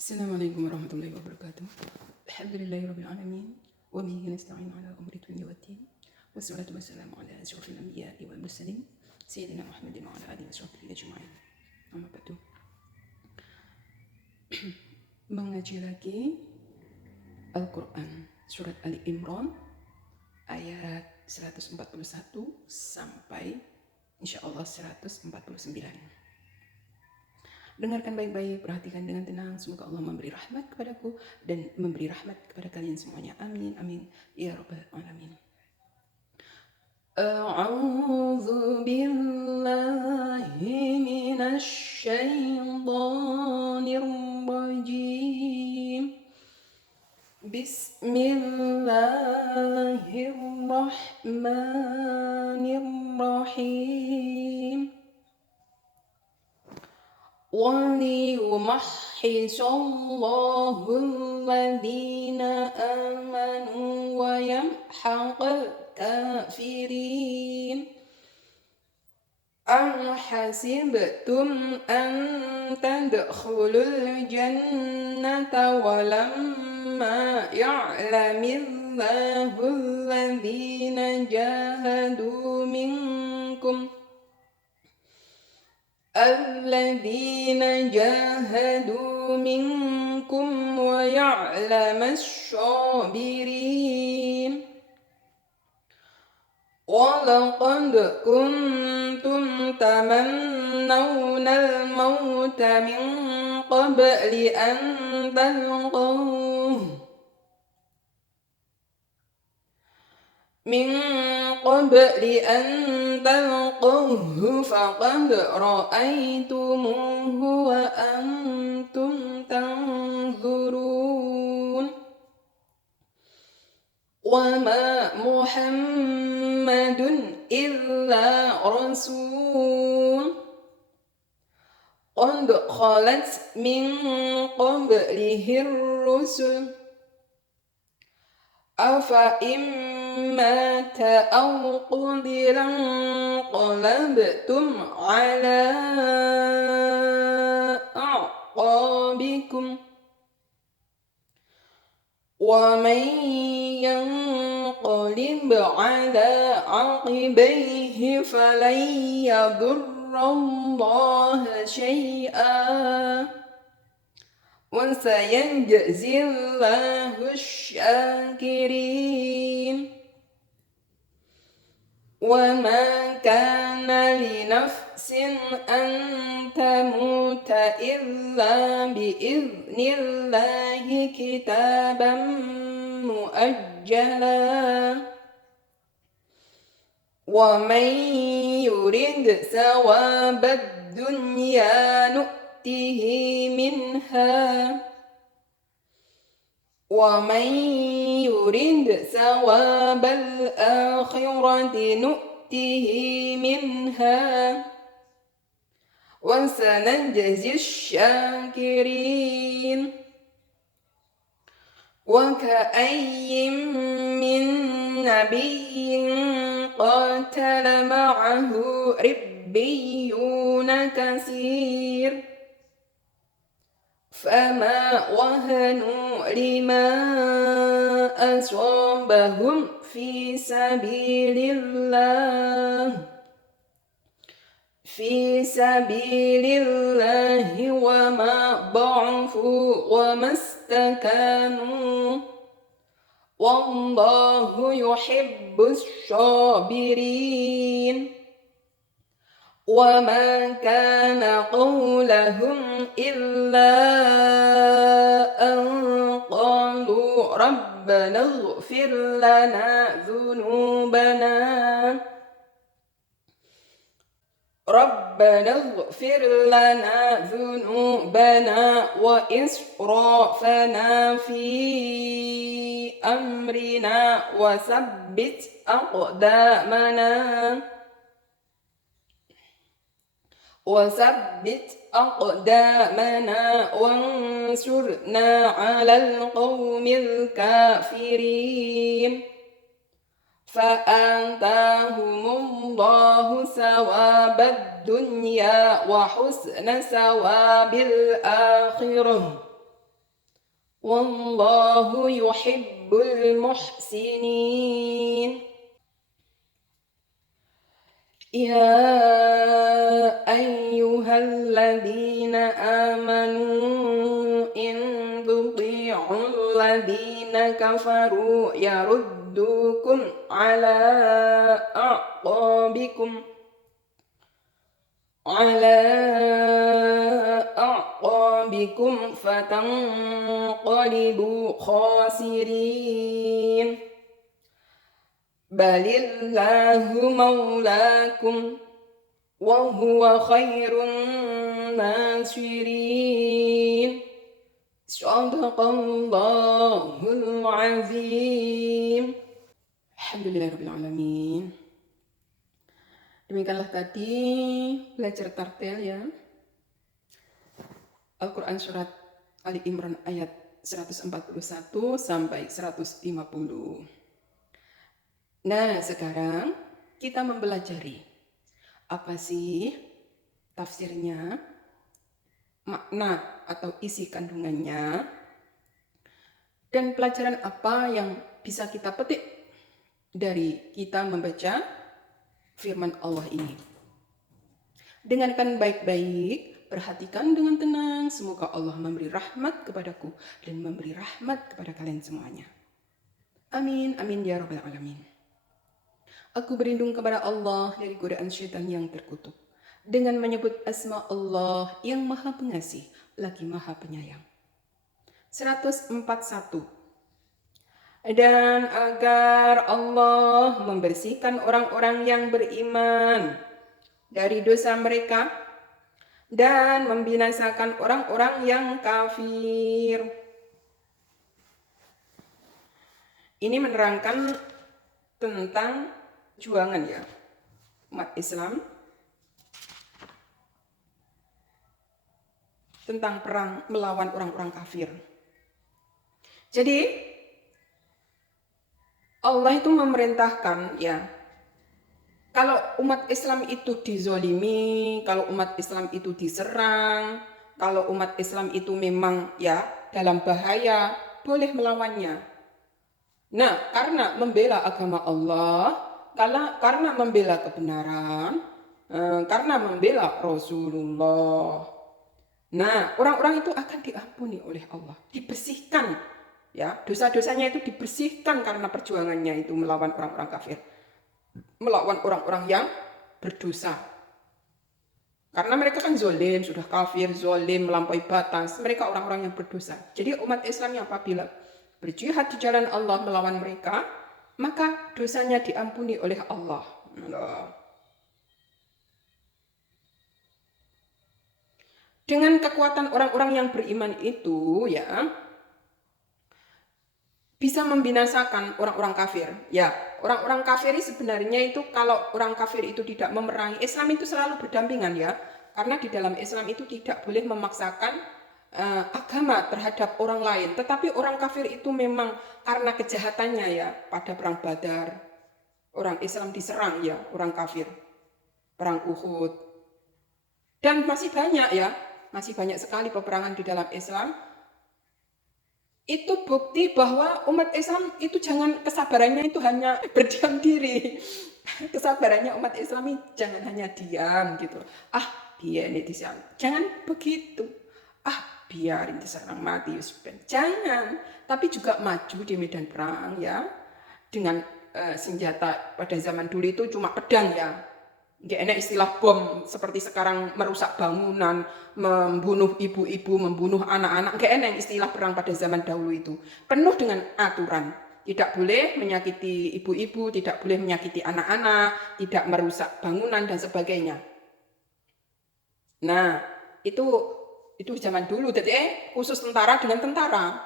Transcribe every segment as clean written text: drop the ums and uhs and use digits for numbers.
السلام عليكم ورحمة الله وبركاته. الحمد لله رب العالمين، وبه نستعين على أمر الدنيا والدين، والصلاة والسلام على أشرف الأنبياء والمرسلين سيدنا محمد وعلى آله وصحبه أجمعين. Amma ba'du. Mengaji lagi Al-Quran surat Ali Imran ayat 141 sampai insyaallah 149. Dengarkan baik-baik, perhatikan dengan tenang. Semoga Allah memberi rahmat kepadaku dan memberi rahmat kepada kalian semuanya. Amin, amin. Ya Rabbal Alamin. A'udzu billahi minasy syaithanir rajim. Bismillahirrahmanirrahim. وَلِيُمَحِّصَ اللَّهُ الَّذِينَ آمَنُوا وَيَمْحَقَ الْكَافِرِينَ أَمْ حَسِبْتُمْ أَن تَدْخُلُوا الْجَنَّةَ وَلَمَّا يَعْلَمِ اللَّهُ الَّذِينَ جَاهَدُوا منكم ويعلم الصابرين وَلَقَدْ كُنْتُمْ تَمَنَّوْنَ الْمَوْتَ مِنْ قَبْلِ أَنْ تلقوه فقد رأيتموه وأنتم تنظرون وما محمد إلا رسول قد خلت من قبله الرسل أفإن مات أو قتل انقلبتم على أعقابكم ومن ينقلب على عقبيه فلن يضر الله شيئا وسيجزي الله الشاكرين وما كان لنفس أن تموت إلا بإذن الله كتابا مؤجلا ومن يرد ثواب الدنيا نؤته منها ومن يرد ثواب الآخرة نؤته منها وسنجزي الشاكرين وكأي من نبي قاتل معه ربيون كثير فما وهنوا لما أصابهم في سبيل الله وما ضعفوا وما استكانوا والله يحب الصابرين وما كان قولهم إلا أن قالوا ربنا اغفر لنا ذنوبنا وإسرافنا في أمرنا وثبت أقدامنا وانصرنا على القوم الكافرين فآتاهم الله ثواب الدنيا وحسن ثواب الآخرة Wallahu yuhibbul muhsinin. Ya ayyuhalladzina amanu in tuti'ul ladzina kafaru yaruddukum ala a'qabikum fatanqalibu khasirin. Balillahu maulakum wa huwa khairun nasirin. Shadaqallahul azim. Alhamdulillahirabbil alamin. Demikianlah tadi belajar tartil ya. Al-Quran surat Ali Imran ayat 141 sampai 150. Nah, sekarang kita mempelajari apa sih tafsirnya, makna atau isi kandungannya, dan pelajaran apa yang bisa kita petik dari kita membaca firman Allah ini. Dengarkan baik-baik, perhatikan dengan tenang, semoga Allah memberi rahmat kepadaku dan memberi rahmat kepada kalian semuanya. Amin, amin ya rabbal alamin. Aku berlindung kepada Allah dari godaan syaitan yang terkutuk dengan menyebut asma Allah yang maha pengasih lagi maha penyayang. 141. Dan agar Allah membersihkan orang-orang yang beriman dari dosa mereka dan membinasakan orang-orang yang kafir. Ini menerangkan tentang perjuangan ya umat Islam, tentang perang melawan orang-orang kafir. Jadi Allah itu memerintahkan ya, kalau umat Islam itu dizolimi, kalau umat Islam itu diserang, kalau umat Islam itu memang ya dalam bahaya, boleh melawannya. Nah, karena membela agama Allah, karena membela kebenaran, karena membela Rasulullah. Nah, orang-orang itu akan diampuni oleh Allah, dibersihkan. Ya, dosa-dosanya itu dibersihkan karena perjuangannya itu melawan orang-orang kafir, melawan orang-orang yang berdosa. Karena mereka kan zolim, sudah kafir, zolim, melampaui batas. Mereka orang-orang yang berdosa. Jadi umat Islam yang apabila berjihad di jalan Allah melawan mereka, maka dosanya diampuni oleh Allah. Dengan kekuatan orang-orang yang beriman itu ya, bisa membinasakan orang-orang kafir. Ya, orang-orang kafir sebenarnya itu, kalau orang kafir itu tidak memerangi, Islam itu selalu berdampingan ya. Karena di dalam Islam itu tidak boleh memaksakan agama terhadap orang lain. Tetapi orang kafir itu memang karena kejahatannya ya, pada perang Badar, orang Islam diserang ya, orang kafir. Perang Uhud. Dan masih banyak ya, masih banyak sekali peperangan di dalam Islam. Itu bukti bahwa umat Islam itu jangan kesabarannya itu hanya berdiam diri. Kesabarannya umat Islam itu jangan hanya diam gitu. Dia ini diserang. Jangan begitu. Biarin diserang mati. Jangan. Tapi juga maju di medan perang ya. Dengan senjata pada zaman dulu itu cuma pedang ya. Nggak enak istilah bom seperti sekarang, merusak bangunan, membunuh ibu-ibu, membunuh anak-anak. Nggak enak istilah perang pada zaman dahulu itu. Penuh dengan aturan. Tidak boleh menyakiti ibu-ibu, tidak boleh menyakiti anak-anak, tidak merusak bangunan dan sebagainya. Nah, itu zaman dulu. Jadi khusus tentara dengan tentara.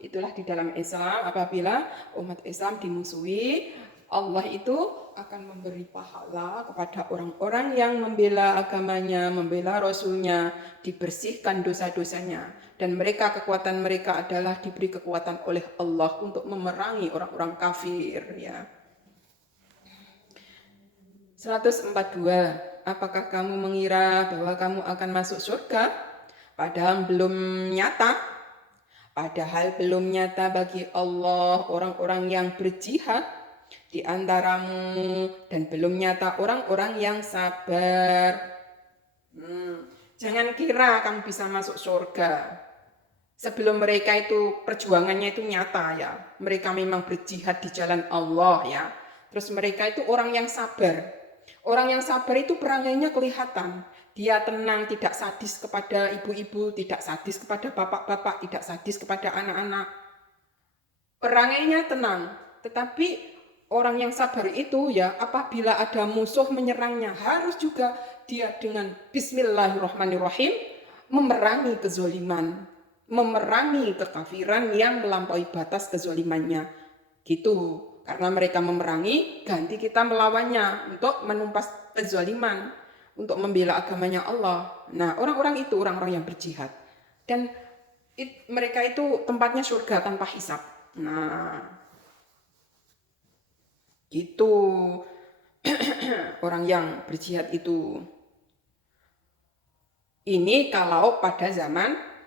Itulah di dalam Islam, apabila umat Islam dimusuhi, Allah itu akan memberi pahala kepada orang-orang yang membela agamanya, membela Rasulnya, dibersihkan dosa-dosanya. Dan mereka, kekuatan mereka adalah diberi kekuatan oleh Allah untuk memerangi orang-orang kafir. Ya. 142. Apakah kamu mengira bahwa kamu akan masuk surga? Padahal belum nyata. Padahal belum nyata bagi Allah orang-orang yang berjihad di antaramu, dan belum nyata orang-orang yang sabar. Jangan kira kamu bisa masuk surga sebelum mereka itu perjuangannya itu nyata ya. Mereka memang berjihad di jalan Allah ya. Terus mereka itu orang yang sabar. Orang yang sabar itu perangainya kelihatan. Dia tenang, tidak sadis kepada ibu-ibu, tidak sadis kepada bapak-bapak, tidak sadis kepada anak-anak. Perangainya tenang. Tetapi orang yang sabar itu ya, apabila ada musuh menyerangnya, harus juga dia dengan bismillahirrahmanirrahim memerangi kezoliman, memerangi kekafiran yang melampaui batas kezolimannya. Gitu. Karena mereka memerangi, ganti kita melawannya untuk menumpas kezaliman, untuk membela agamanya Allah. Nah, orang-orang itu orang-orang yang berjihad. Dan mereka itu tempatnya surga tanpa hisab. Nah, itu orang yang berjihad itu. Ini kalau pada zaman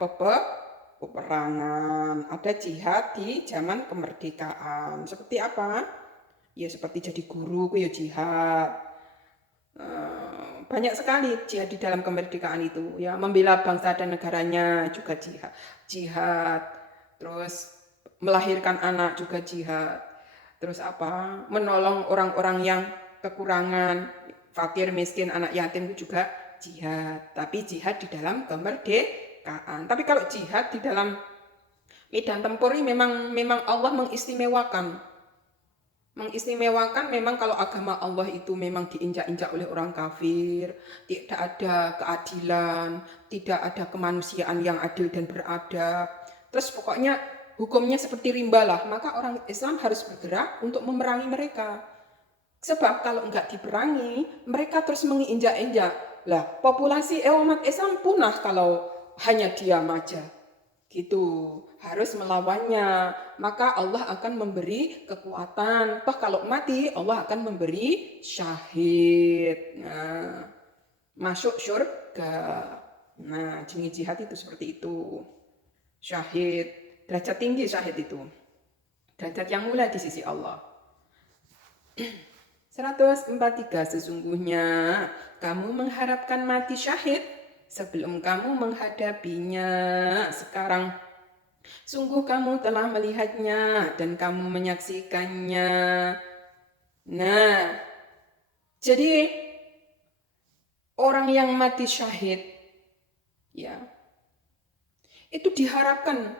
peperangan, ada jihad di zaman kemerdekaan. Seperti apa? Ya seperti jadi guru, ya jihad. Banyak sekali jihad di dalam kemerdekaan itu. Ya membela bangsa dan negaranya juga jihad. Jihad. Terus melahirkan anak juga jihad. Terus apa? Menolong orang-orang yang kekurangan, fakir, miskin, anak yatim itu juga jihad. Tapi jihad di dalam kemerdekaan. Tapi kalau jihad di dalam medan tempur ini memang Allah mengistimewakan. Mengistimewakan memang kalau agama Allah itu memang diinjak-injak oleh orang kafir, tidak ada keadilan, tidak ada kemanusiaan yang adil dan beradab. Terus pokoknya hukumnya seperti rimba lah, maka orang Islam harus bergerak untuk memerangi mereka. Sebab kalau enggak diperangi, mereka terus menginjak-injak. Lah, populasi umat Islam punah kalau hanya diam aja. Gitu, harus melawannya. Maka Allah akan memberi kekuatan. Toh kalau mati, Allah akan memberi syahid. Nah, masuk surga. Nah, jenis jihad itu seperti itu. Syahid, derajat tinggi syahid itu. Derajat yang mulia di sisi Allah. 143, sesungguhnya kamu mengharapkan mati syahid sebelum kamu menghadapinya sekarang. Sungguh kamu telah melihatnya dan kamu menyaksikannya. Nah, jadi orang yang mati syahid, ya, itu diharapkan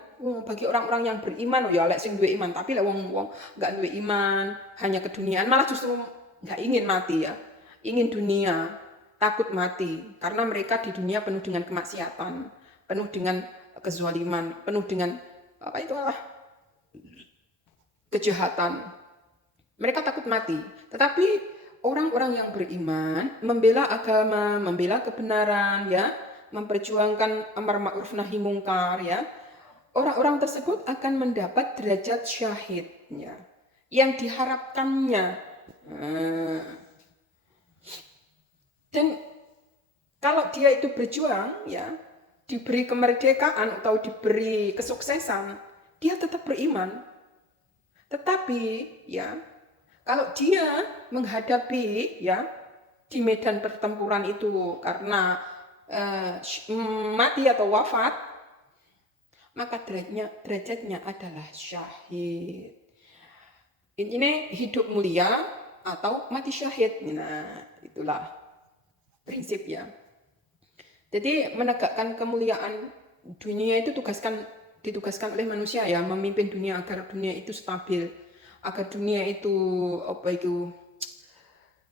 bagi orang-orang yang beriman. Ya, lek sing duwe iman, tapi lek wong nggak duwe iman, hanya keduniaan, malah justru nggak ingin mati ya, ingin dunia, takut mati, karena mereka di dunia penuh dengan kemaksiatan, penuh dengan kezaliman, penuh dengan kejahatan. Mereka takut mati. Tetapi orang-orang yang beriman membela agama, membela kebenaran, ya, memperjuangkan amar ma'ruf nahi mungkar, ya. Orang-orang tersebut akan mendapat derajat syahid, ya, yang diharapkannya. Dan kalau dia itu berjuang, ya, diberi kemerdekaan atau diberi kesuksesan, dia tetap beriman. Tetapi ya, kalau dia menghadapi ya di medan pertempuran itu karena mati atau wafat, maka derajatnya adalah syahid. Ini hidup mulia atau mati syahid. Nah, itulah prinsip ya. Jadi menegakkan kemuliaan dunia itu ditugaskan oleh manusia ya, memimpin dunia agar dunia itu stabil, agar dunia itu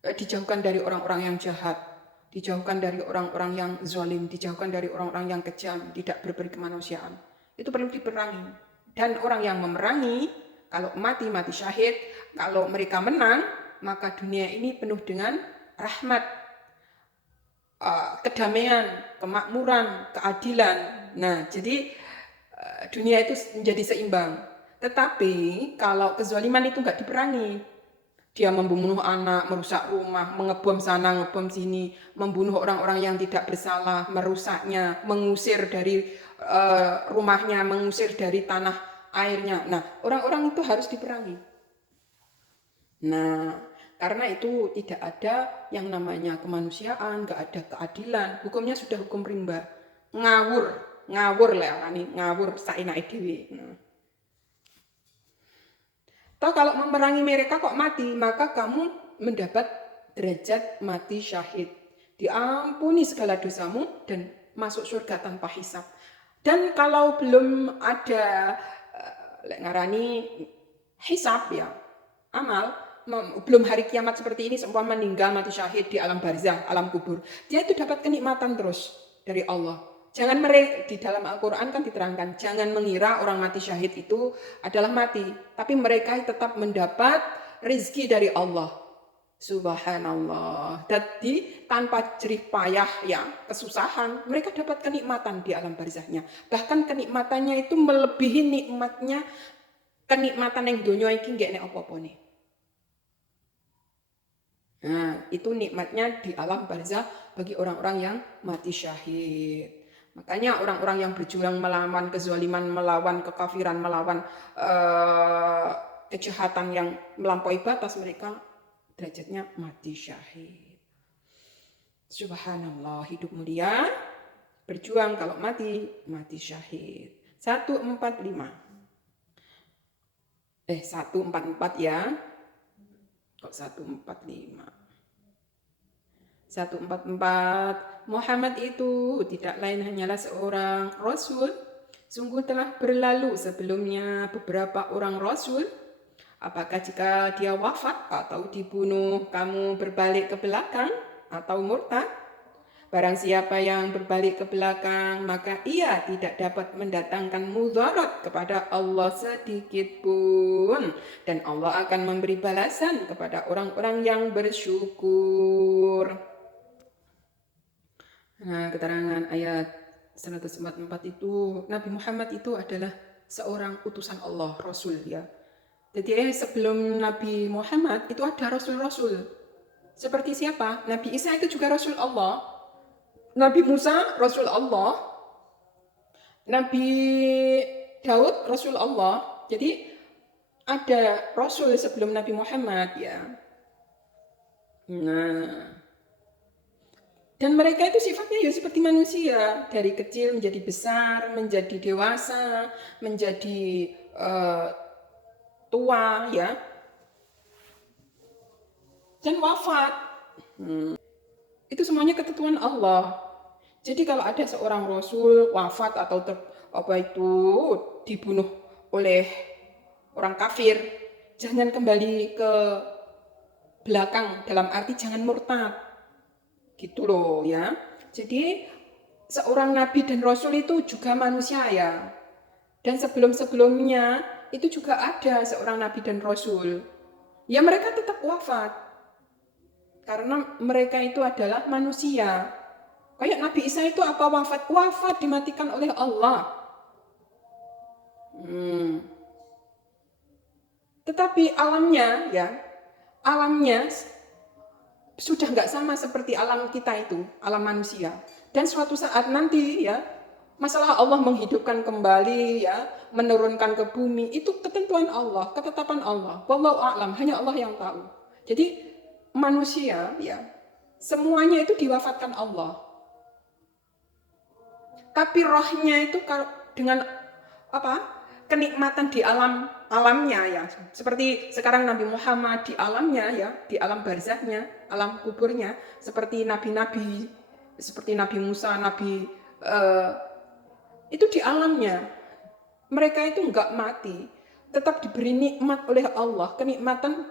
dijauhkan dari orang-orang yang jahat, dijauhkan dari orang-orang yang zalim, dijauhkan dari orang-orang yang kejam, tidak berberi kemanusiaan. Itu perlu diperangi. Dan orang yang memerangi, kalau mati syahid, kalau mereka menang, maka dunia ini penuh dengan rahmat, kedamaian, kemakmuran, keadilan. Nah, jadi dunia itu menjadi seimbang. Tetapi kalau kezaliman itu nggak diperangi, Dia membunuh anak, merusak rumah, mengebom sana, ngebom sini, membunuh orang-orang yang tidak bersalah, merusaknya, mengusir dari rumahnya, mengusir dari tanah airnya. Nah, orang-orang itu harus diperangi. Nah, karena itu tidak ada yang namanya kemanusiaan, nggak ada keadilan. Hukumnya sudah hukum rimba. Ngawur lah, ngawur saenake dhewe. Toh kalau memerangi mereka kok mati, maka kamu mendapat derajat mati syahid. Diampuni segala dosamu dan masuk surga tanpa hisab. Dan kalau belum ada ngarani hisab ya, amal, belum hari kiamat seperti ini, semua meninggal mati syahid di alam barzah, alam kubur. Dia itu dapat kenikmatan terus dari Allah. Jangan mereka di dalam Al-Quran kan diterangkan, jangan mengira orang mati syahid itu adalah mati, tapi mereka tetap mendapat rezeki dari Allah. Subhanallah. Jadi tanpa jerih payah ya, kesusahan, mereka dapat kenikmatan di alam barzahnya. Bahkan kenikmatannya itu melebihi nikmatnya kenikmatan yang dunia iki nggak nek apa-apa nih. Nah, itu nikmatnya di alam barzah bagi orang-orang yang mati syahid. Makanya orang-orang yang berjuang melawan kezaliman, melawan kekafiran, melawan kejahatan yang melampaui batas, mereka derajatnya mati syahid. Subhanallah, hidup mulia, berjuang kalau mati syahid. 145. 144 ya. Kok 145? 144. Muhammad itu tidak lain hanyalah seorang rasul. Sungguh telah berlalu sebelumnya beberapa orang rasul. Apakah jika dia wafat atau dibunuh, kamu berbalik ke belakang atau murtad? Barang siapa yang berbalik ke belakang, maka ia tidak dapat mendatangkan mudarat kepada Allah sedikit pun. Dan Allah akan memberi balasan kepada orang-orang yang bersyukur. Nah, keterangan ayat 144 itu, Nabi Muhammad itu adalah seorang utusan Allah, Rasul ya. Jadi sebelum Nabi Muhammad itu ada Rasul-Rasul. Seperti siapa? Nabi Isa itu juga Rasul Allah. Nabi Musa Rasul Allah. Nabi Daud Rasul Allah. Jadi ada Rasul sebelum Nabi Muhammad ya. Nah, dan mereka itu sifatnya ya seperti manusia, dari kecil menjadi besar, menjadi dewasa, menjadi tua ya, dan wafat. Itu semuanya ketentuan Allah. Jadi kalau ada seorang rasul wafat atau dibunuh oleh orang kafir, jangan kembali ke belakang, dalam arti jangan murtad. Gitu loh ya. Jadi seorang nabi dan rasul itu juga manusia ya. Dan sebelum-sebelumnya itu juga ada seorang nabi dan rasul. Ya mereka tetap wafat. Karena mereka itu adalah manusia. Kayak Nabi Isa itu apa wafat? Wafat dimatikan oleh Allah. Tetapi alamnya ya, alamnya sudah nggak sama seperti alam kita itu, alam manusia. Dan suatu saat nanti ya, masalah Allah menghidupkan kembali ya, menurunkan ke bumi, itu ketentuan Allah, ketetapan Allah. Wallahu a'lam, hanya Allah yang tahu. Jadi manusia ya, semuanya itu diwafatkan Allah. Tapi rohnya itu dengan kenikmatan di alamnya ya, seperti sekarang Nabi Muhammad di alamnya ya, di alam barzahnya, alam kuburnya, seperti nabi-nabi, seperti Nabi Musa, itu di alamnya. Mereka itu enggak mati, tetap diberi nikmat oleh Allah, kenikmatan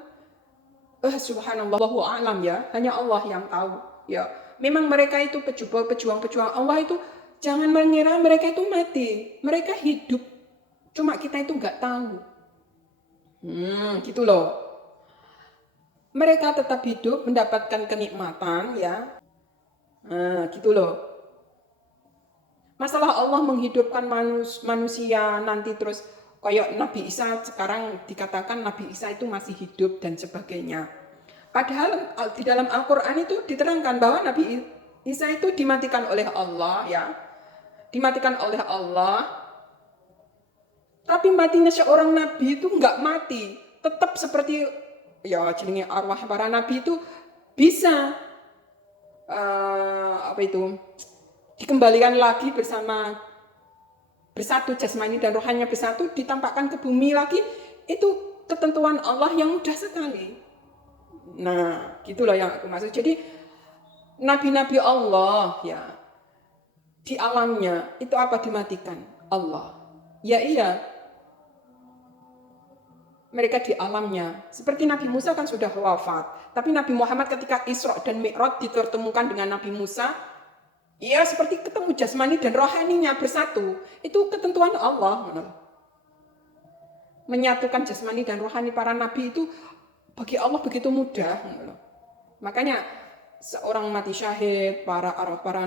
subhanallah, wallahu a'lam ya, hanya Allah yang tahu ya. Memang mereka itu pejuang Allah itu, jangan mengira mereka itu mati, mereka hidup. Cuma kita itu nggak tahu. Gitu loh. Mereka tetap hidup, mendapatkan kenikmatan ya. Gitu loh. Masalah Allah menghidupkan manusia nanti terus kayak Nabi Isa, sekarang dikatakan Nabi Isa itu masih hidup dan sebagainya. Padahal di dalam Al-Quran itu diterangkan bahwa Nabi Isa itu dimatikan oleh Allah, ya, dimatikan oleh Allah. Tapi matinya seorang nabi itu nggak mati, tetap seperti ya jenenge arwah para nabi itu bisa dikembalikan lagi bersatu jasmani dan rohaninya bersatu, ditampakkan ke bumi lagi. Itu ketentuan Allah yang mudah sekali. Nah, gitulah yang aku maksud. Jadi nabi-nabi Allah ya di alamnya itu apa dimatikan Allah? Ya iya. Mereka di alamnya. Seperti Nabi Musa kan sudah wafat. Tapi Nabi Muhammad ketika Isra dan Mi'raj dipertemukan dengan Nabi Musa, ya seperti ketemu jasmani dan rohaninya bersatu. Itu ketentuan Allah. Menyatukan jasmani dan rohani para nabi itu bagi Allah begitu mudah. Makanya seorang mati syahid, para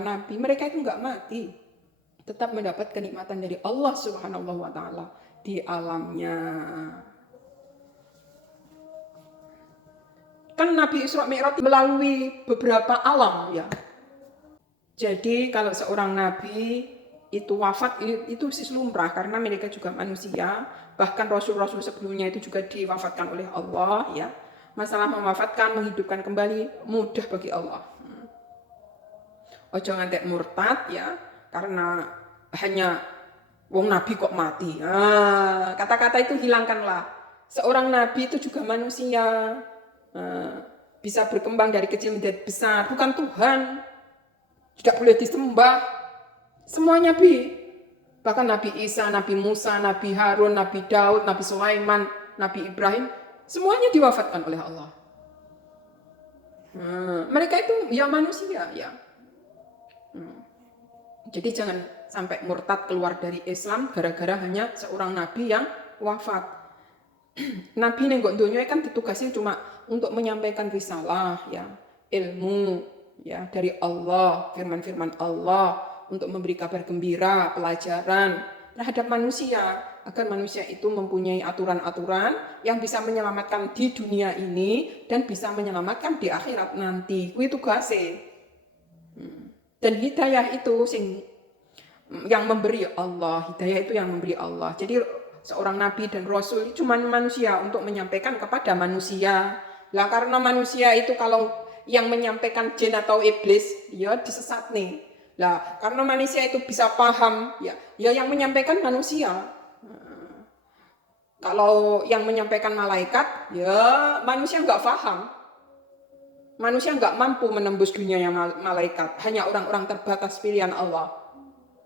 nabi, mereka itu enggak mati. Tetap mendapat kenikmatan dari Allah Subhanahu wa taala di alamnya. Kan Nabi Isra Mi'raj melalui beberapa alam ya. Jadi kalau seorang nabi itu wafat itu lumrah karena mereka juga manusia. Bahkan rasul-rasul sebelumnya itu juga diwafatkan oleh Allah ya. Masalah mewafatkan, menghidupkan kembali mudah bagi Allah. Ojo ngantek murtad ya, karena hanya wong nabi kok mati. Kata-kata itu hilangkanlah. Seorang nabi itu juga manusia. Bisa berkembang dari kecil menjadi besar, bukan Tuhan, tidak boleh disembah. Semuanya bahkan Nabi Isa, Nabi Musa, Nabi Harun, Nabi Daud, Nabi Sulaiman, Nabi Ibrahim, semuanya diwafatkan oleh Allah. Mereka itu ya manusia ya. Jadi jangan sampai murtad keluar dari Islam gara-gara hanya seorang nabi yang wafat. Nabi nenggok dunia kan ditugasi cuma untuk menyampaikan risalah ya, ilmu ya dari Allah, firman-firman Allah, untuk memberi kabar gembira, pelajaran terhadap manusia agar manusia itu mempunyai aturan-aturan yang bisa menyelamatkan di dunia ini dan bisa menyelamatkan di akhirat nanti. Kuwi tugase. Dan hidayah itu yang memberi Allah, hidayah itu yang memberi Allah. Jadi seorang nabi dan rasul cuma manusia untuk menyampaikan kepada manusia. Lah karena manusia itu kalau yang menyampaikan jin atau iblis, ya disesat nih. Lah karena manusia itu bisa paham, ya yang menyampaikan manusia. Kalau yang menyampaikan malaikat, ya manusia nggak paham. Manusia nggak mampu menembus dunia yang malaikat. Hanya orang-orang terbatas pilihan Allah.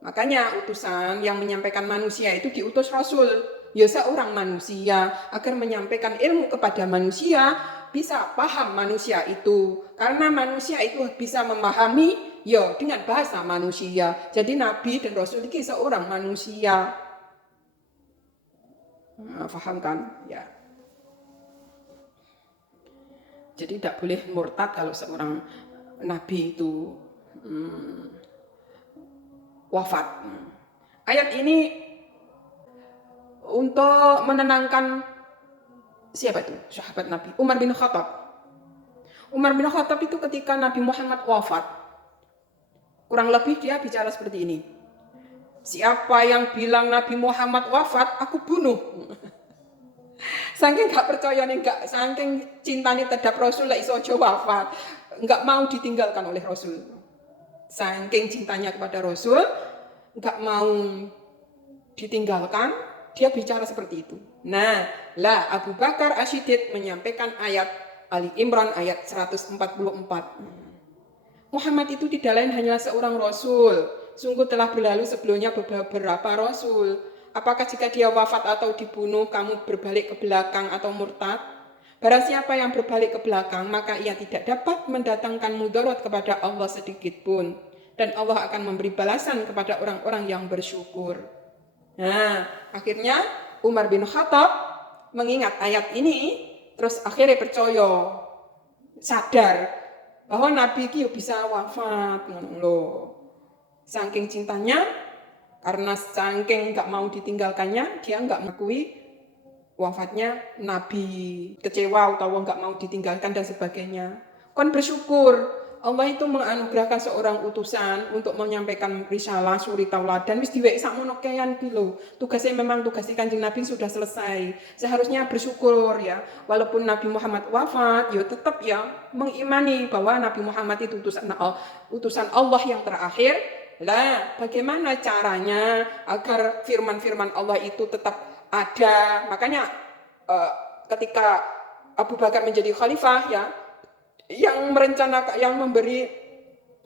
Makanya utusan yang menyampaikan manusia itu diutus Rasul. Ya seorang manusia agar menyampaikan ilmu kepada manusia, bisa paham manusia itu. Karena manusia itu bisa memahami ya dengan bahasa manusia. Jadi Nabi dan Rasul ini seorang manusia. Paham kan? Ya. Jadi tidak boleh murtad kalau seorang Nabi itu wafat. Ayat ini untuk menenangkan siapa itu? Sahabat Nabi, Umar bin Khattab. Umar bin Khattab itu ketika Nabi Muhammad wafat, kurang lebih dia bicara seperti ini. Siapa yang bilang Nabi Muhammad wafat, aku bunuh. Saking gak percaya nih, saking cintanya terhadap Rasul lah iso aja wafat, nggak mau ditinggalkan oleh Rasul. Saking cintanya kepada Rasul, nggak mau ditinggalkan, dia bicara seperti itu. Nah, lah Abu Bakar As-Siddiq menyampaikan ayat Ali Imran ayat 144. Muhammad itu tidak lain hanyalah seorang Rasul. Sungguh telah berlalu sebelumnya beberapa Rasul. Apakah jika dia wafat atau dibunuh, kamu berbalik ke belakang atau murtad? Barang siapa yang berbalik ke belakang, maka ia tidak dapat mendatangkan mudarat kepada Allah sedikit pun. Dan Allah akan memberi balasan kepada orang-orang yang bersyukur. Nah, akhirnya Umar bin Khattab mengingat ayat ini, terus akhirnya percaya, sadar bahwa Nabi itu bisa wafat. Saking cintanya, karena saking gak mau ditinggalkannya, dia gak mengakui wafatnya Nabi kecewa atau nggak mau ditinggalkan dan sebagainya. Kon bersyukur Allah itu menganugerahkan seorang utusan untuk menyampaikan risalah suri tauladan wis diwek sakmono kean ki lho. Tugasnya memang tugas Kanjeng Nabi sudah selesai. Seharusnya bersyukur ya. Walaupun Nabi Muhammad wafat, ya tetap ya mengimani bahwa Nabi Muhammad itu utusan Allah yang terakhir. Lah, bagaimana caranya agar firman-firman Allah itu tetap ada? Makanya ketika Abu Bakar menjadi khalifah ya, yang merencanakan, yang memberi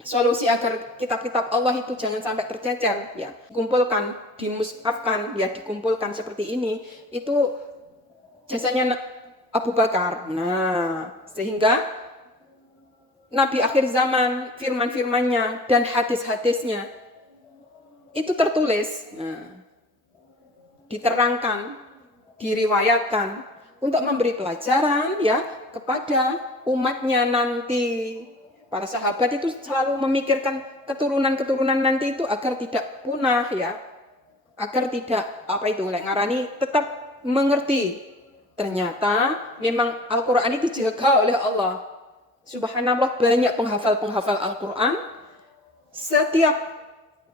solusi agar kitab-kitab Allah itu jangan sampai tercecer ya, kumpulkan, dimusafkan ya, dikumpulkan seperti ini, itu jasanya Abu Bakar. Nah, sehingga Nabi akhir zaman, firman-firmannya dan hadis-hadisnya itu tertulis, diterangkan, diriwayatkan untuk memberi pelajaran ya kepada umatnya nanti. Para sahabat itu selalu memikirkan keturunan-keturunan nanti itu agar tidak punah ya, agar tidak ngarani, tetap mengerti. Ternyata memang Al-Quran itu dijaga oleh Allah. Subhanallah, banyak penghafal-penghafal Al-Quran. Setiap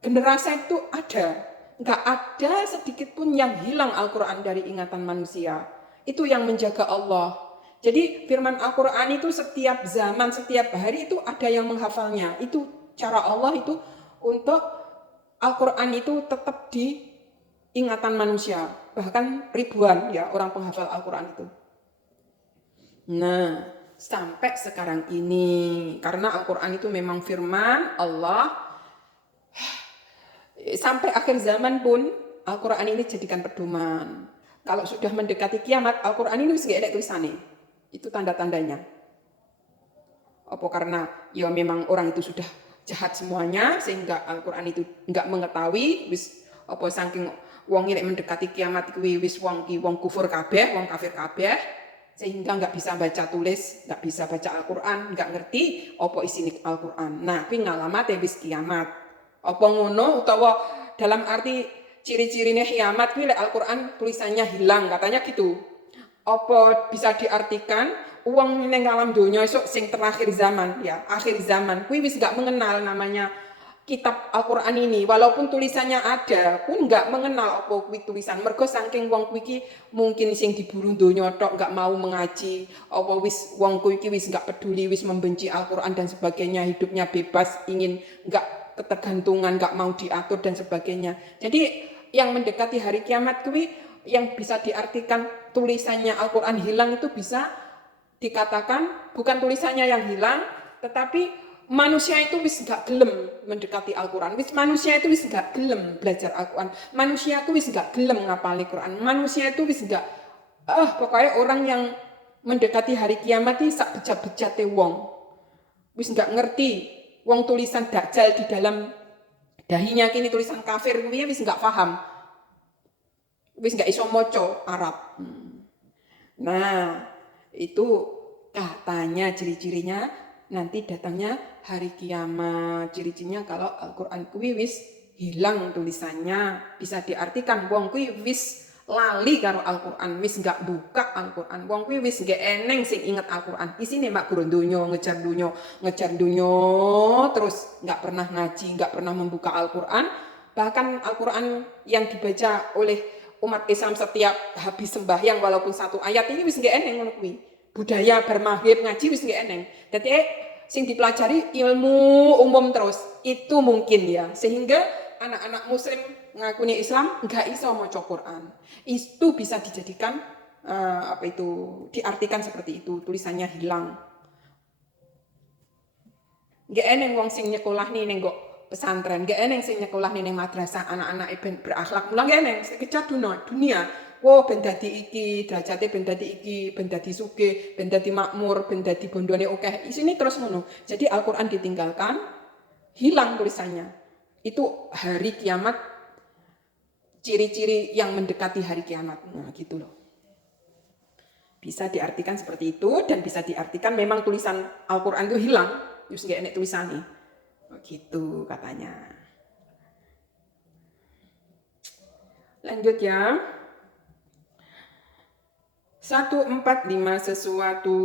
generasi itu ada. Nggak ada sedikit pun yang hilang Al-Quran dari ingatan manusia. Itu yang menjaga Allah. Jadi firman Al-Quran itu setiap zaman, setiap hari itu ada yang menghafalnya. Itu cara Allah itu untuk Al-Quran itu tetap di ingatan manusia. Bahkan ribuan ya orang penghafal Al-Quran itu. Nah, sampai sekarang ini, karena Al-Quran itu memang firman Allah, sampai akhir zaman pun Al-Quran ini jadikan pedoman. Kalau sudah mendekati kiamat, Al-Quran ini sudah ada tulisannya. Itu tanda-tandanya. Apa karena ya memang orang itu sudah jahat semuanya sehingga Al-Quran itu enggak mengetahui, wis apa saking wong ini mendekati kiamat kuwi wis wong kufur kabeh, wong kafir kabeh, sehingga enggak bisa baca tulis, enggak bisa baca Al-Quran, enggak ngerti apa isine Al-Quran. Nah, kuwi ngalamate wis kiamat. Apa ngono utawa dalam arti ciri-cirine kiamat kuwi lek Al-Quran tulisannya hilang, katanya gitu. Apa bisa diartikan uang ning alam dunia esok sing terakhir zaman ya, akhir zaman kuwi wis gak mengenal namanya kitab Al-Quran ini, walaupun tulisannya ada pun gak mengenal apa kuwi tulisan, mergo saking wong kuwi iki mungkin sing diburu donya tok gak mau mengaji, apa wis wong kuwi iki wis gak peduli, wis membenci Al-Quran dan sebagainya, hidupnya bebas, ingin gak ketergantungan, gak mau diatur dan sebagainya. Jadi yang mendekati hari kiamat kuwi yang bisa diartikan tulisannya Al-Quran hilang itu bisa dikatakan bukan tulisannya yang hilang, tetapi manusia itu wis gak gelem mendekati Al-Quran. Manusia itu wis gak gelem belajar Al-Quran. Manusia itu wis gak gelem ngapali Quran. Manusia itu wis gak pokoknya orang yang mendekati hari kiamat ini sak bejat-bejate wong. Wis gak ngerti wong tulisan Dajjal di dalam dahinya kini tulisan kafir kuwi wis gak paham. Wis gak iso maca Arab. Nah, itu katanya ciri-cirinya nanti datangnya hari kiamat. Ciri-cirinya kalau Al-Quran kuwi wis hilang tulisannya, bisa diartikan wong kuwi wis lali karo Al-Quran, wis gak buka Al-Quran, wong kuwi wis gak eneng sing inget Al-Quran. Isine mak guru dunyo, ngejar dunyo terus gak pernah ngaji, gak pernah membuka Al-Quran. Bahkan Al-Quran yang dibaca oleh umat Islam setiap habis sembahyang walaupun satu ayat ini wis gak eneng ngono kuwi. Budaya bermaghrib ngaji wis gak eneng. Dadi sing dipelajari ilmu umum terus. Itu mungkin ya. Sehingga anak-anak muslim ngakuni Islam enggak iso maca Quran. Itu bisa dijadikan diartikan seperti itu, tulisannya hilang. Gak eneng wong sing nyekolah nih ning pesantren, gak eneng sing nyekolah ning madrasah anak-anak ben berakhlak, mulang gak eneng sekejap dunia. Wow, ben dadi iki, derajate ben dadi iki, ben dadi sugih, ben dadi makmur, ben dadi bondone akeh. Isine terus ngono. Jadi Al-Qur'an ditinggalkan, hilang tulisannya. Itu hari kiamat, ciri-ciri yang mendekati hari kiamat. Nah, gitu loh. Bisa diartikan seperti itu dan bisa diartikan memang tulisan Al-Qur'an itu hilang, wis gak enek tulisannya. Gitu katanya. Lanjut ya. 145 sesuatu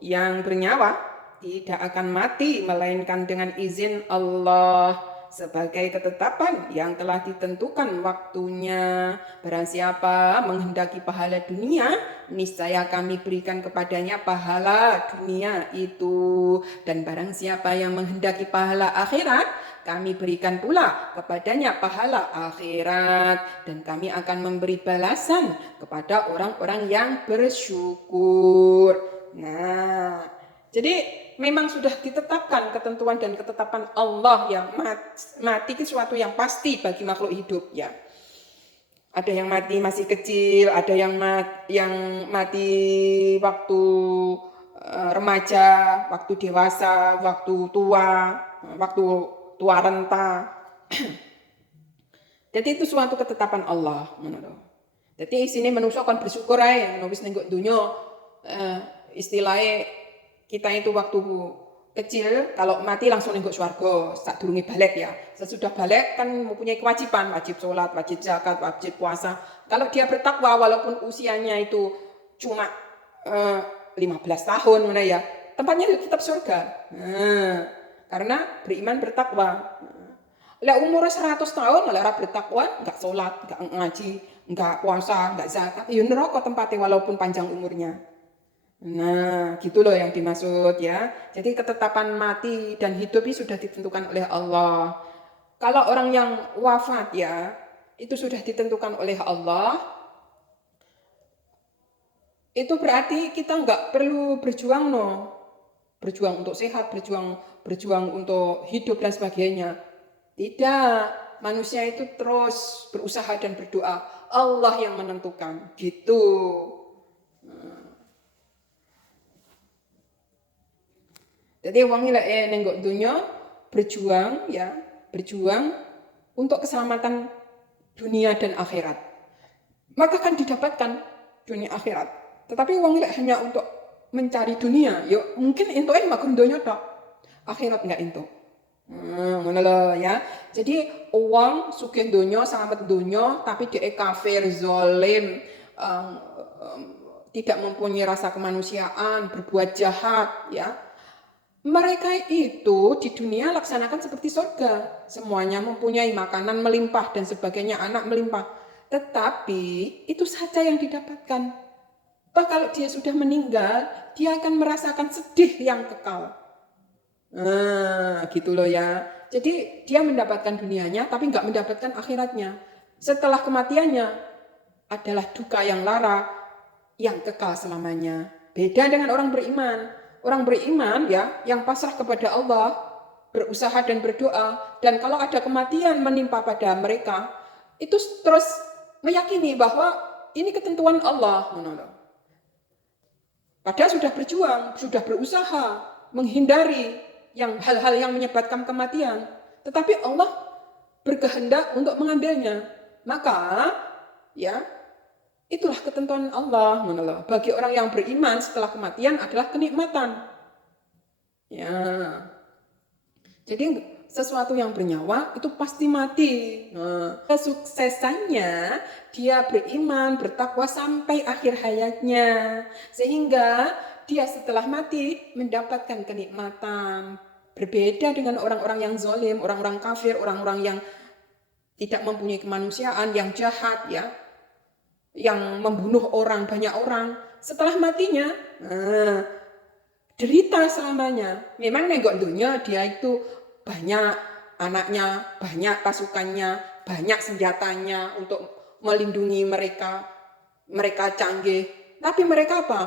yang bernyawa tidak akan mati melainkan dengan izin Allah sebagai ketetapan yang telah ditentukan waktunya. Barang siapa menghendaki pahala dunia, niscaya kami berikan kepadanya pahala dunia itu. Dan barang siapa yang menghendaki pahala akhirat, kami berikan pula kepadanya pahala akhirat. Dan kami akan memberi balasan kepada orang-orang yang bersyukur. Nah, jadi memang sudah ditetapkan ketentuan dan ketetapan Allah yang mati itu sesuatu yang pasti bagi makhluk hidup ya. Ada yang mati masih kecil, ada yang mati waktu remaja, waktu dewasa, waktu tua renta. Jadi itu suatu ketetapan Allah menurut. Jadi sini manusia kan bersyukur aja, wis nenggok dunia istilahnya kita itu waktu kecil kalau mati langsung nenggok swarga, sak durunge balik ya. Sesudah balik kan mempunyai kewajiban, wajib sholat, wajib zakat, wajib puasa. Kalau dia bertakwa walaupun usianya itu cuma 15 tahun mana ya, tempatnya tetap surga. Karena beriman bertakwa. Lah umur 100 tahun malah bertakwa, enggak sholat, enggak ngaji, enggak puasa, enggak zakat, ya neraka tempatnya walaupun panjang umurnya. Nah, gitu loh yang dimaksud ya. Jadi ketetapan mati dan hidup ini sudah ditentukan oleh Allah. Kalau orang yang wafat ya, itu sudah ditentukan oleh Allah. Itu berarti kita nggak perlu berjuang berjuang untuk sehat, berjuang untuk hidup dan sebagainya. Tidak, manusia itu terus berusaha dan berdoa. Allah yang menentukan, gitu. Jadi wong lek nenggok dunia berjuang untuk keselamatan dunia dan akhirat. Maka akan didapatkan dunia akhirat. Tetapi wong lek hanya untuk mencari dunia, ya mungkin entuk magun donya tok. Akhirat enggak entuk. Ngono lho ya. Jadi uang sugih donya, selamat donya, tapi dia kafir, zalim, tidak mempunyai rasa kemanusiaan, berbuat jahat ya. Mereka itu di dunia laksanakan seperti surga. Semuanya mempunyai makanan melimpah dan sebagainya, anak melimpah. Tetapi itu saja yang didapatkan. Toh kalau dia sudah meninggal, dia akan merasakan sedih yang kekal. Gitu loh ya. Jadi dia mendapatkan dunianya tapi nggak mendapatkan akhiratnya. Setelah kematiannya adalah duka yang lara yang kekal selamanya. Beda dengan orang beriman. Orang beriman ya, yang pasrah kepada Allah, berusaha dan berdoa, dan kalau ada kematian menimpa pada mereka, itu terus meyakini bahwa ini ketentuan Allah. Padahal sudah berjuang, sudah berusaha menghindari hal-hal yang menyebabkan kematian, tetapi Allah berkehendak untuk mengambilnya. Maka ya itulah ketentuan Allah. Bagi orang yang beriman setelah kematian adalah kenikmatan. Ya. Jadi sesuatu yang bernyawa itu pasti mati. Kesuksesannya dia beriman, bertakwa sampai akhir hayatnya. Sehingga dia setelah mati mendapatkan kenikmatan. Berbeda dengan orang-orang yang zalim, orang-orang kafir, orang-orang yang tidak mempunyai kemanusiaan, yang jahat ya. Yang membunuh orang, banyak orang, setelah matinya derita selamanya. Memang nenggok dunia dia itu banyak anaknya, banyak pasukannya, banyak senjatanya untuk melindungi mereka. Mereka canggih, tapi mereka apa?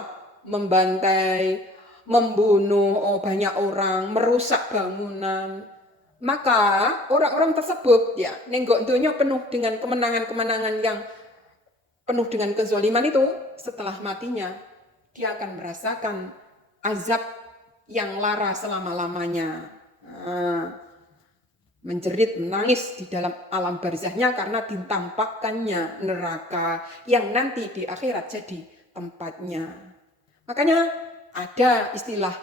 Membantai, membunuh banyak orang, merusak bangunan. Maka orang-orang tersebut ya nenggok dunia penuh dengan kemenangan-kemenangan yang penuh dengan kezaliman itu, setelah matinya dia akan merasakan azab yang lara selama-lamanya. Menjerit, menangis di dalam alam barzahnya karena ditampakkannya neraka yang nanti di akhirat jadi tempatnya. Makanya ada istilah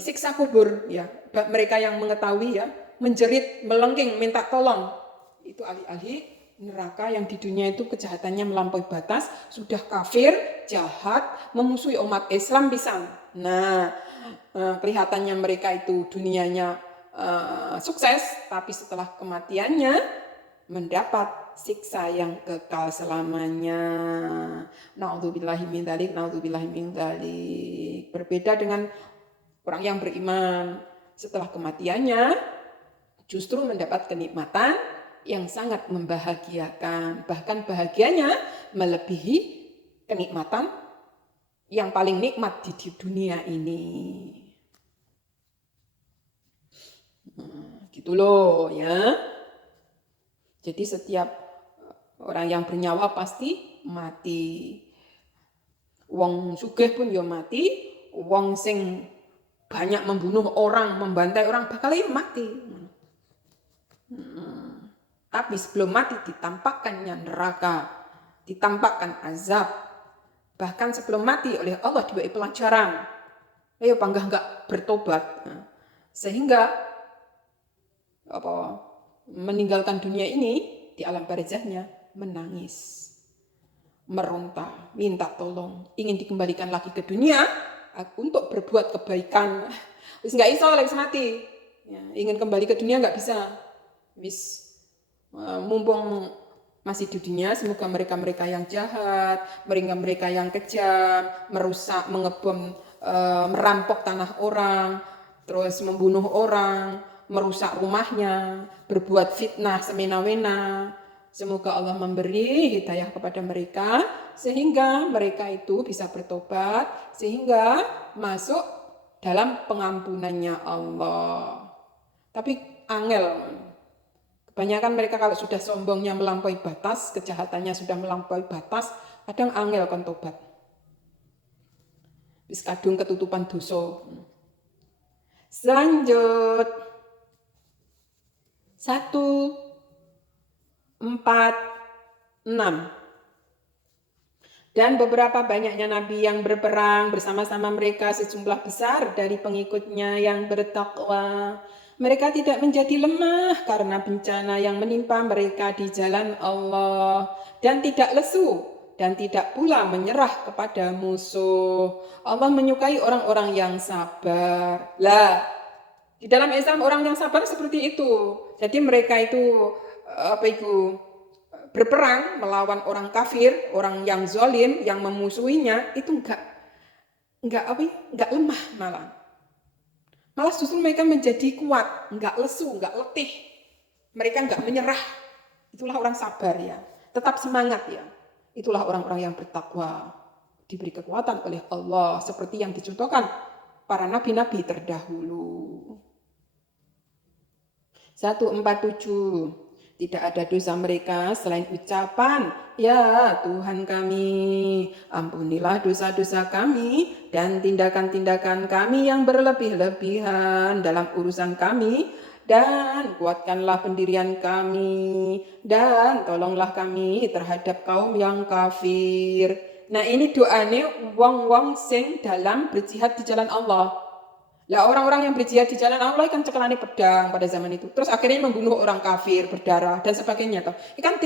siksa kubur ya. Mereka yang mengetahui ya, menjerit, melengking, minta tolong. Itu ahli-ahli neraka yang di dunia itu kejahatannya melampaui batas, sudah kafir, jahat, memusuhi umat Islam pisan. Nah, kelihatannya mereka itu dunianya sukses, tapi setelah kematiannya mendapat siksa yang kekal selamanya. Naudzubillahi min dzalik, naudzubillahi min dzalik. Berbeda dengan orang yang beriman, setelah kematiannya justru mendapat kenikmatan yang sangat membahagiakan. Bahkan bahagianya melebihi kenikmatan yang paling nikmat di dunia ini. Gitu loh ya. Jadi setiap orang yang bernyawa pasti mati. Wong sugih pun ya mati, wong sing banyak membunuh orang, membantai orang bakal mati. Tapi sebelum mati ditampakkannya neraka, ditampakkan azab. Bahkan sebelum mati oleh Allah diberi pelajaran. Ayo panggah enggak bertobat. Sehingga meninggalkan dunia ini di alam barzahnya menangis, meronta, minta tolong, ingin dikembalikan lagi ke dunia untuk berbuat kebaikan. Wis enggak iso lagi mati. Ya, ingin kembali ke dunia enggak bisa. Wis mumpung masih di dunia, semoga mereka-mereka yang jahat, mereka-mereka yang kejam, merusak, mengebom, merampok tanah orang, terus membunuh orang, merusak rumahnya, berbuat fitnah semena-mena. Semoga Allah memberi hidayah kepada mereka, sehingga mereka itu bisa bertobat, sehingga masuk dalam pengampunannya Allah. Tapi angel. Kebanyakan mereka kalau sudah sombongnya melampaui batas, kejahatannya sudah melampaui batas, kadang angel kan tobat. Bis kadung ketutupan dosa. Selanjut 1, 4, 6. Dan beberapa banyaknya nabi yang berperang bersama-sama mereka sejumlah besar dari pengikutnya yang bertakwa. Mereka tidak menjadi lemah karena bencana yang menimpa mereka di jalan Allah, dan tidak lesu dan tidak pula menyerah kepada musuh. Allah menyukai orang-orang yang sabar. Lah, di dalam Islam orang yang sabar seperti itu. Jadi mereka itu berperang melawan orang kafir, orang yang zalim, yang memusuhinya, itu enggak lemah malah. Malah justru mereka menjadi kuat, enggak lesu, enggak letih. Mereka enggak menyerah. Itulah orang sabar ya. Tetap semangat ya. Itulah orang-orang yang bertakwa. Diberi kekuatan oleh Allah seperti yang dicontohkan para nabi-nabi terdahulu. 147. Tidak ada dosa mereka selain ucapan, ya Tuhan kami, ampunilah dosa-dosa kami dan tindakan-tindakan kami yang berlebih-lebihan dalam urusan kami, dan kuatkanlah pendirian kami, dan tolonglah kami terhadap kaum yang kafir. Nah ini doanya wong-wong sing dalam berjihad di jalan Allah. Lah orang-orang yang berjihad di jalan Allah kan cekelane pedang pada zaman itu. Terus akhirnya membunuh orang kafir, berdarah dan sebagainya toh. Ini kan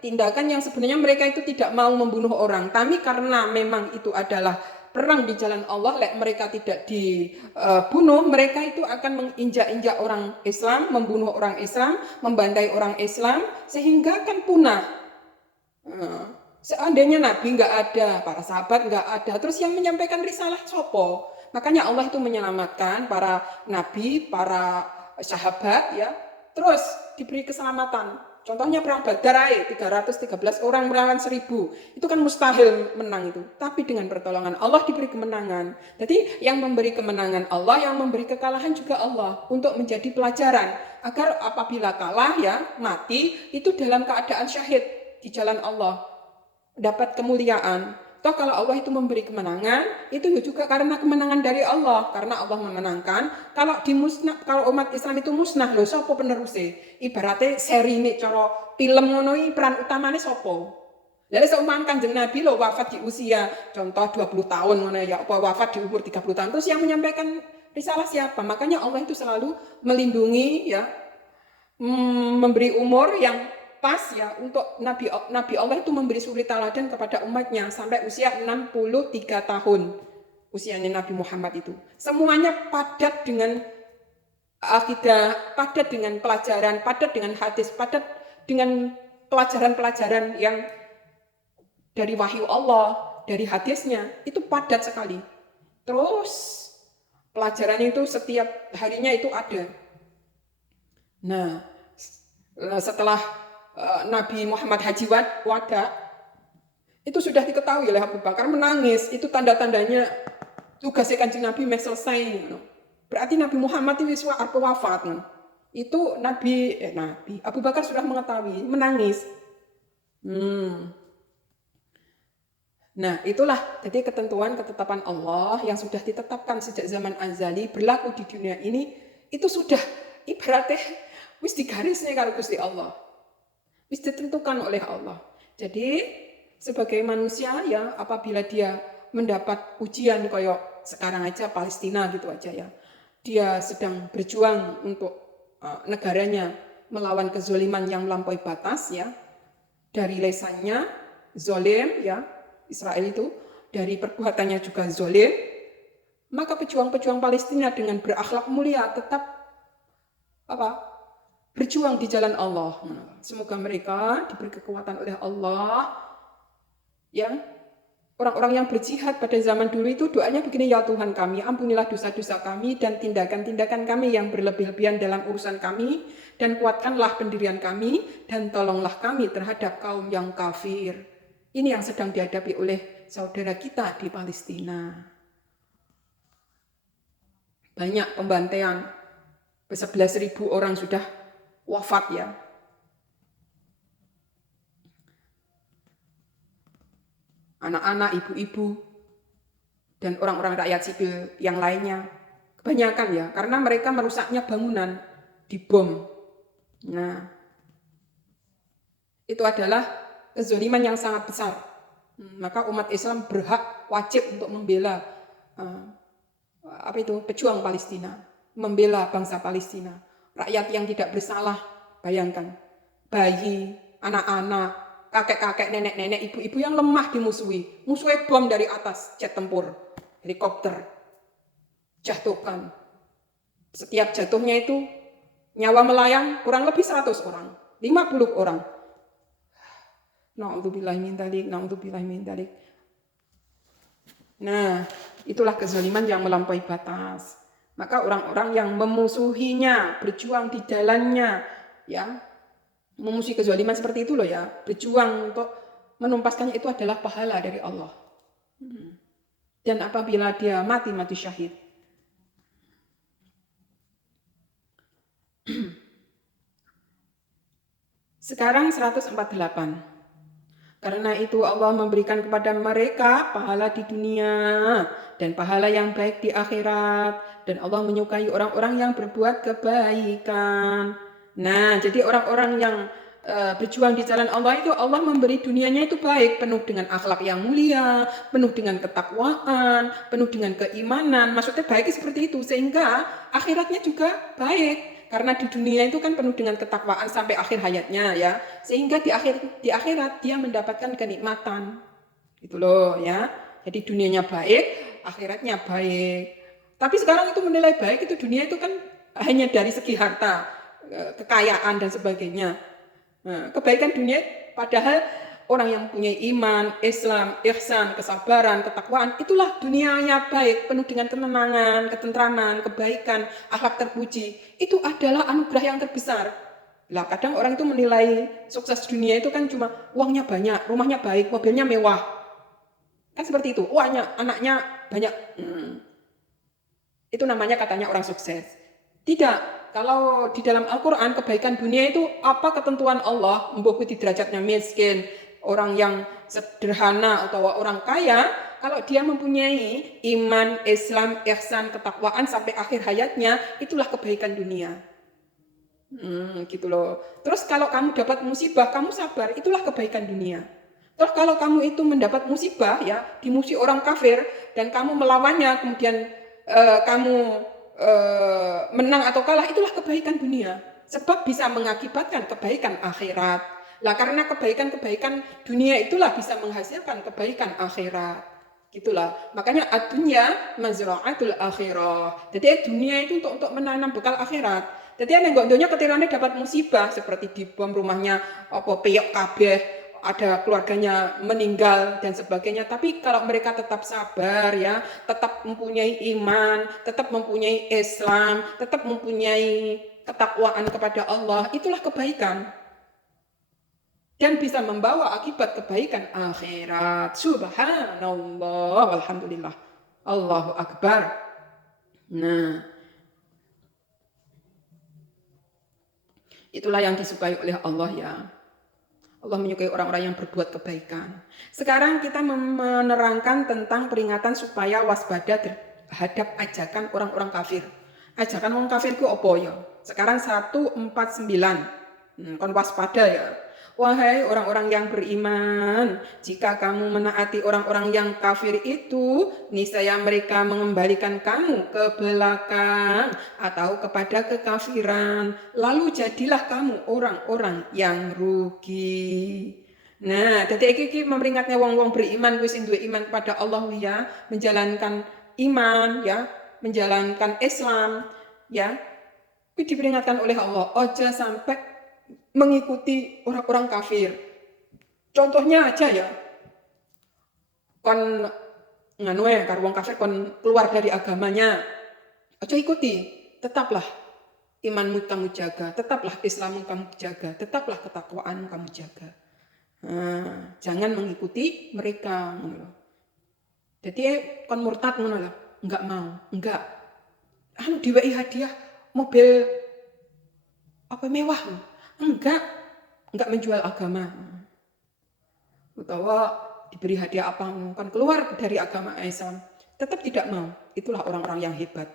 tindakan yang sebenarnya mereka itu tidak mau membunuh orang, tapi karena memang itu adalah perang di jalan Allah, mereka tidak dibunuh, mereka itu akan menginjak-injak orang Islam, membunuh orang Islam, membantai orang Islam, sehingga kan punah. Seandainya Nabi nggak ada, para sahabat nggak ada, terus yang menyampaikan risalah sopo? Makanya Allah itu menyelamatkan para nabi, para sahabat ya, terus diberi keselamatan. Contohnya perang Badar 313 orang melawan 1000. Itu kan mustahil menang itu. Tapi dengan pertolongan Allah diberi kemenangan. Jadi yang memberi kemenangan Allah, yang memberi kekalahan juga Allah. Untuk menjadi pelajaran. Agar apabila kalah ya, mati, itu dalam keadaan syahid di jalan Allah. Dapat kemuliaan. Toh kalau Allah itu memberi kemenangan, itu juga karena kemenangan dari Allah. Karena Allah memenangkan. Kalau umat Islam itu musnah, loh, sopo penerusnya? Ibaratnya seri ini, coro film ngono peran utamanya sopo. Jadi seumpama Kanjeng Nabi loh wafat di usia, contoh 20 tahun, ngono ya, wafat di umur 30 tahun. Terus yang menyampaikan risalah siapa? Makanya Allah itu selalu melindungi, ya, memberi umur yang pas ya untuk Nabi Allah itu memberi suri teladan kepada umatnya sampai usia 63 tahun usianya Nabi Muhammad itu. Semuanya padat dengan akidah, padat dengan pelajaran, padat dengan hadis, padat dengan pelajaran-pelajaran yang dari wahyu Allah, dari hadisnya, itu padat sekali. Terus pelajaran itu setiap harinya itu ada. Nah, setelah Nabi Muhammad haji wada, itu sudah diketahui oleh Abu Bakar, menangis. Itu tanda-tandanya tugasnya Kanjeng Nabi selesai. Berarti Nabi Muhammad itu wafat. Itu Abu Bakar sudah mengetahui, menangis. Nah, itulah jadi ketetapan Allah yang sudah ditetapkan sejak zaman azali berlaku di dunia ini, itu sudah ibaratnya wis digarisnya kalau Gusti Allah. Wis ditentukan oleh Allah. Jadi sebagai manusia ya, apabila dia mendapat ujian kayak sekarang aja Palestina gitu aja ya. Dia sedang berjuang untuk negaranya melawan kezoliman yang melampaui batas ya. Dari lesannya zolim ya, Israel itu dari perbuatannya juga zolim. Maka pejuang-pejuang Palestina dengan berakhlak mulia tetap berjuang di jalan Allah. Semoga mereka diberi kekuatan oleh Allah. Ya, orang-orang yang berjihad pada zaman dulu itu doanya begini, ya Tuhan kami, ampunilah dosa-dosa kami dan tindakan-tindakan kami yang berlebih-lebihan dalam urusan kami, dan kuatkanlah pendirian kami, dan tolonglah kami terhadap kaum yang kafir. Ini yang sedang dihadapi oleh saudara kita di Palestina. Banyak pembantaian, 11.000 orang sudah wafat ya. Anak-anak, ibu-ibu, dan orang-orang rakyat sipil yang lainnya. Kebanyakan ya, karena mereka merusaknya bangunan, dibom. Nah, itu adalah kezaliman yang sangat besar. Maka umat Islam berhak, wajib untuk membela pejuang Palestina, membela bangsa Palestina. Rakyat yang tidak bersalah, bayangkan, bayi, anak-anak, kakek-kakek, nenek-nenek, ibu-ibu yang lemah dimusuhi. Musuhnya bom dari atas, jet tempur, helikopter, jatuhkan. Setiap jatuhnya itu nyawa melayang kurang lebih 100 orang, 50 orang. Na'udzubillahi min dzalik. Nah, itulah kezaliman yang melampaui batas. Maka orang-orang yang memusuhinya, berjuang di jalannya, ya, memusuhi kezaliman seperti itu loh ya, berjuang untuk menumpaskannya, itu adalah pahala dari Allah. Dan apabila dia mati syahid. Sekarang 148. Karena itu Allah memberikan kepada mereka pahala di dunia dan pahala yang baik di akhirat. Dan Allah menyukai orang-orang yang berbuat kebaikan. Nah, jadi orang-orang yang berjuang di jalan Allah itu, Allah memberi dunianya itu baik, penuh dengan akhlak yang mulia, penuh dengan ketakwaan, penuh dengan keimanan. Maksudnya baik seperti itu, sehingga akhiratnya juga baik. Karena di dunia itu kan penuh dengan ketakwaan sampai akhir hayatnya ya. Sehingga di akhirat dia mendapatkan kenikmatan. Gitu loh ya. Jadi dunianya baik, akhiratnya baik. Tapi sekarang itu menilai baik itu dunia itu kan hanya dari segi harta, kekayaan dan sebagainya. Nah, kebaikan dunia padahal orang yang punya iman, Islam, ihsan, kesabaran, ketakwaan, itulah dunianya baik, penuh dengan ketenangan, ketentraman, kebaikan, akhlak terpuji. Itu adalah anugerah yang terbesar. Lah kadang orang itu menilai sukses dunia itu kan cuma uangnya banyak, rumahnya baik, mobilnya mewah. Kan seperti itu, uangnya, anaknya banyak. Itu namanya katanya orang sukses. Tidak. Kalau di dalam Al-Quran, kebaikan dunia itu apa ketentuan Allah, membukuti derajatnya miskin, orang yang sederhana atau orang kaya, kalau dia mempunyai iman, Islam, ihsan, ketakwaan sampai akhir hayatnya, itulah kebaikan dunia. Gitu loh. Terus kalau kamu dapat musibah, kamu sabar, itulah kebaikan dunia. Terus kalau kamu itu mendapat musibah, ya, dimusuhi orang kafir, dan kamu melawannya, kemudian kamu menang atau kalah, itulah kebaikan dunia. Sebab bisa mengakibatkan kebaikan akhirat. Lah karena kebaikan-kebaikan dunia itulah bisa menghasilkan kebaikan akhirat. Gitulah. Makanya ad-dunya mazra'atul akhirah. Jadi dunia itu untuk menanam bekal akhirat. Jadi yang nggak dunia ketirane dapat musibah seperti dibom rumahnya apa peyok kabeh, ada keluarganya meninggal dan sebagainya. Tapi kalau mereka tetap sabar ya, tetap mempunyai iman, tetap mempunyai Islam, tetap mempunyai ketakwaan kepada Allah, itulah kebaikan. Dan bisa membawa akibat kebaikan akhirat. Subhanallah, alhamdulillah. Allahu Akbar. Nah, itulah yang disukai oleh Allah ya. Allah menyukai orang-orang yang berbuat kebaikan. Sekarang kita menerangkan tentang peringatan supaya waspada terhadap ajakan orang-orang kafir. Ajakan orang kafir itu apa ya? Sekarang 149. Kon waspada ya. Wahai orang-orang yang beriman, jika kamu menaati orang-orang yang kafir itu, niscaya mereka mengembalikan kamu ke belakang atau kepada kekafiran. Lalu jadilah kamu orang-orang yang rugi. Nah, jadi iki memperingatnya wong-wong beriman wis duwe iman kepada Allah ya, menjalankan iman ya, menjalankan Islam ya. Ini diperingatkan oleh Allah, ojo sampai mengikuti orang-orang kafir. Contohnya aja ya, kon nganu ya karo wong kafir kon keluar dari agamanya, ojo ikuti, tetaplah imanmu kamu jaga, tetaplah Islammu kamu jaga, tetaplah ketakwaan kamu jaga. Nah, jangan mengikuti mereka. Jadi kon murtad ngono lah, enggak mau, enggak. Anu diwehi hadiah mobil apa mewah, enggak menjual agama. Utawa diberi hadiah apa kan keluar dari agama Islam, tetap tidak mau. Itulah orang-orang yang hebat,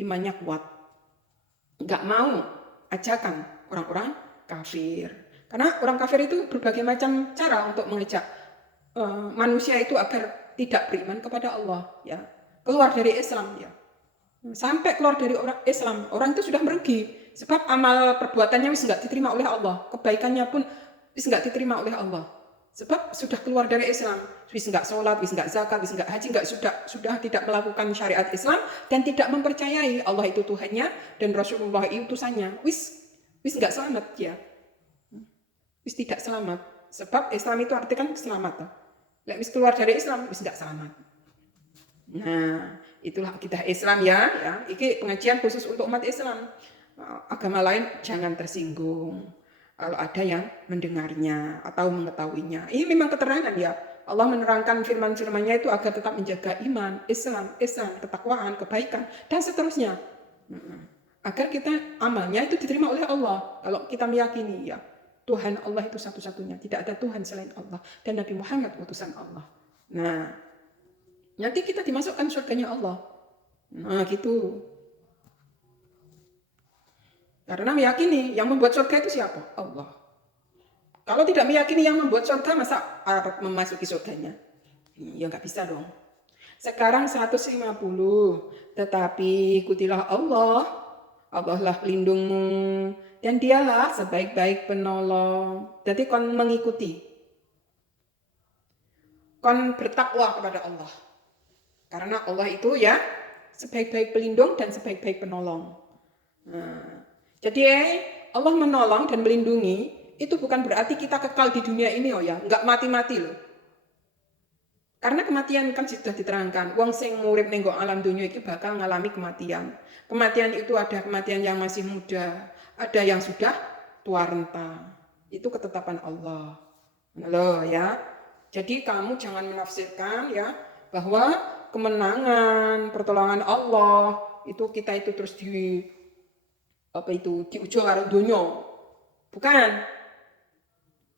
imannya kuat. Enggak mau ajakan orang-orang kafir. Karena orang kafir itu berbagai macam cara untuk mengajak manusia itu agar tidak beriman kepada Allah ya. Keluar dari Islam ya. Sampai keluar dari orang Islam, orang itu sudah merugi. Sebab amal perbuatannya wis enggak diterima oleh Allah. Kebaikannya pun wis enggak diterima oleh Allah. Sebab sudah keluar dari Islam. Wis enggak sholat, wis enggak zakat, wis enggak haji, sudah tidak melakukan syariat Islam dan tidak mempercayai Allah itu Tuhannya dan Rasulullah itu utusannya. Wis enggak selamat ya. Wis tidak selamat. Sebab Islam itu artinya kan keselamatan. Lek wis keluar dari Islam wis enggak selamat. Nah, itulah akidah Islam ya. Iki pengajian khusus untuk umat Islam. Agama lain jangan tersinggung kalau ada yang mendengarnya atau mengetahuinya. Ini memang keterangan ya. Allah menerangkan firman-firmannya itu agar tetap menjaga iman, Islam, ketakwaan, kebaikan, dan seterusnya. Agar kita amalnya itu diterima oleh Allah. Kalau kita meyakini ya, Tuhan Allah itu satu-satunya. Tidak ada Tuhan selain Allah. Dan Nabi Muhammad utusan Allah. Nah, nanti kita dimasukkan surganya Allah. Nah gitu. Karena meyakini yang membuat surga itu siapa? Allah. Kalau tidak meyakini yang membuat surga, masa Arab memasuki surganya? Ya nggak bisa dong. Sekarang 150. Tetapi ikutilah Allah. Allah lah pelindungmu. Dan dialah sebaik-baik penolong. Jadi kon mengikuti. Kon bertakwa kepada Allah. Karena Allah itu ya sebaik-baik pelindung dan sebaik-baik penolong. Nah, jadi Allah menolong dan melindungi itu bukan berarti kita kekal di dunia ini ya, enggak mati-mati loh. Karena kematian kan sudah diterangkan, wong sing urip ning alam dunia iki bakal ngalami kematian. Kematian itu ada kematian yang masih muda, ada yang sudah tua renta. Itu ketetapan Allah. Loh ya. Jadi kamu jangan menafsirkan ya bahwa kemenangan, pertolongan Allah itu kita itu terus diuji karo dunia. Bukan.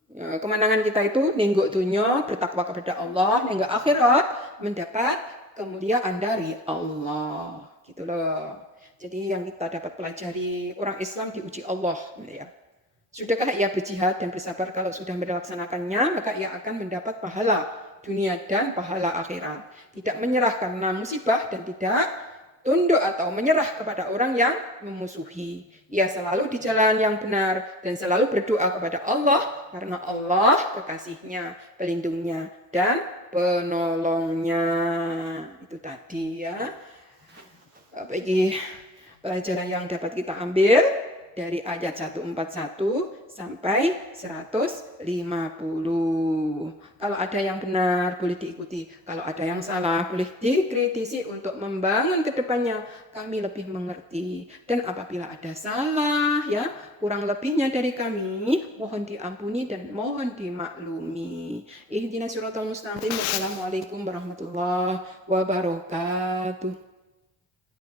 Ya, kemenangan kita itu nenggok dunia, bertakwa kepada Allah, nenggok akhirat, mendapat kemuliaan dari Allah. Gitu loh. Jadi yang kita dapat pelajari, orang Islam diuji Allah. Ya. Sudahkah ia berjihad dan bersabar kalau sudah melaksanakannya, maka ia akan mendapat pahala dunia dan pahala akhirat. Tidak menyerah karena musibah dan tidak tunduk atau menyerah kepada orang yang memusuhi. Ia selalu di jalan yang benar dan selalu berdoa kepada Allah karena Allah kekasihnya, pelindungnya, dan penolongnya. Itu tadi ya. Bagi pelajaran yang dapat kita ambil dari ayat 141 sampai 150. Kalau ada yang benar boleh diikuti, kalau ada yang salah boleh dikritisi untuk membangun ke depannya kami lebih mengerti. Dan apabila ada salah ya, kurang lebihnya dari kami, mohon diampuni dan mohon dimaklumi. Ihdinas siratal mustaqim. Wassalamualaikum warahmatullahi wabarakatuh.